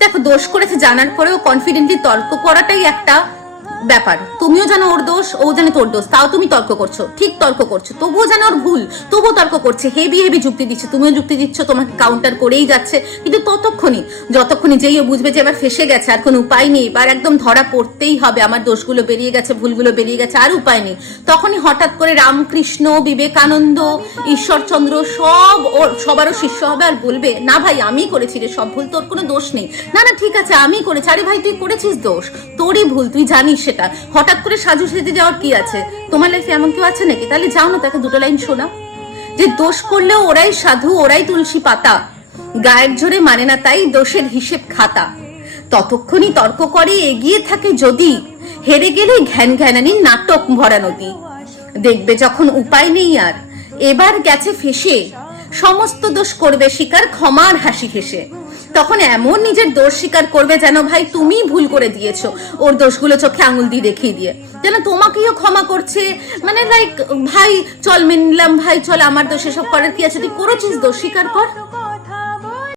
দেখো দোষ করেছে জানার পরেও কনফিডেন্টলি তর্ক করাটাই একটা ব্যাপার। তুমিও জানো ওর দোষ, ও জানে তোর দোষ, তাও তুমি তর্ক করছো, ঠিক তর্ক করছো, তবুও জানো ওর ভুল, তবুও তর্ক করছে, হেভি হেভি যুক্তি দিচ্ছে, তুমিও যুক্তি দিচ্ছ, তোমাকে কাউন্টার করেই যাচ্ছে। কিন্তু যতক্ষণই যেই ও বুঝবে যে এবার ফেসে গেছে, আর কোনো উপায় নেই, এবার একদম ধরা পড়তেই হবে, আমার দোষগুলো বেরিয়ে গেছে, ভুলগুলো বেরিয়ে গেছে, আর উপায় নেই, তখনই হঠাৎ করে রামকৃষ্ণ, বিবেকানন্দ, ঈশ্বরচন্দ্র সবারও শিষ্য হবে আর বলবে না ভাই আমি করেছি রে সব ভুল, তোর কোনো দোষ নেই, না না ঠিক আছে আমি করেছি, আরে ভাই তুই করেছিস, দোষ তোরই ভুল, তুই জানিস সেটা। হঠাৎ করে সাজু সেজে যাওয়ার কি আছে? তোমার লাইফে এমন কেউ আছে নাকি? তাহলে যাও না, তাকে দুটো লাইন শোনা, যে দোষ করলেও ওরাই সাধু, ওরাই তুলসী পাতা, গায়ের জোরে মানে না তাই দোষের হিসেব খাতা। ততক্ষণই তর্ক করে এগিয়ে থাকে যদি, হেরে গেলে ঘ্যান ঘ্যানানি নাটক ভরা নদী। দেখবে যখন উপায় নেই আর, এবার গেছে ফেসে, সমস্ত দোষ করবে স্বীকার ক্ষমার হাসি হেসে। তখন এমন নিজের দোষ স্বীকার করবে যেন ভাই তুমি ভুল করে দিয়েছো, ওর দোষগুলো চোখে আঙুল দিয়ে দেখিয়ে দিয়ে, যেন তোমাকেও ক্ষমা করছে, মানে লাইক ভাই চল মেনে নিলাম, ভাই চল আমার দোষ, এসব করার কি আছে, তুই করেছিস দোষ স্বীকার কর।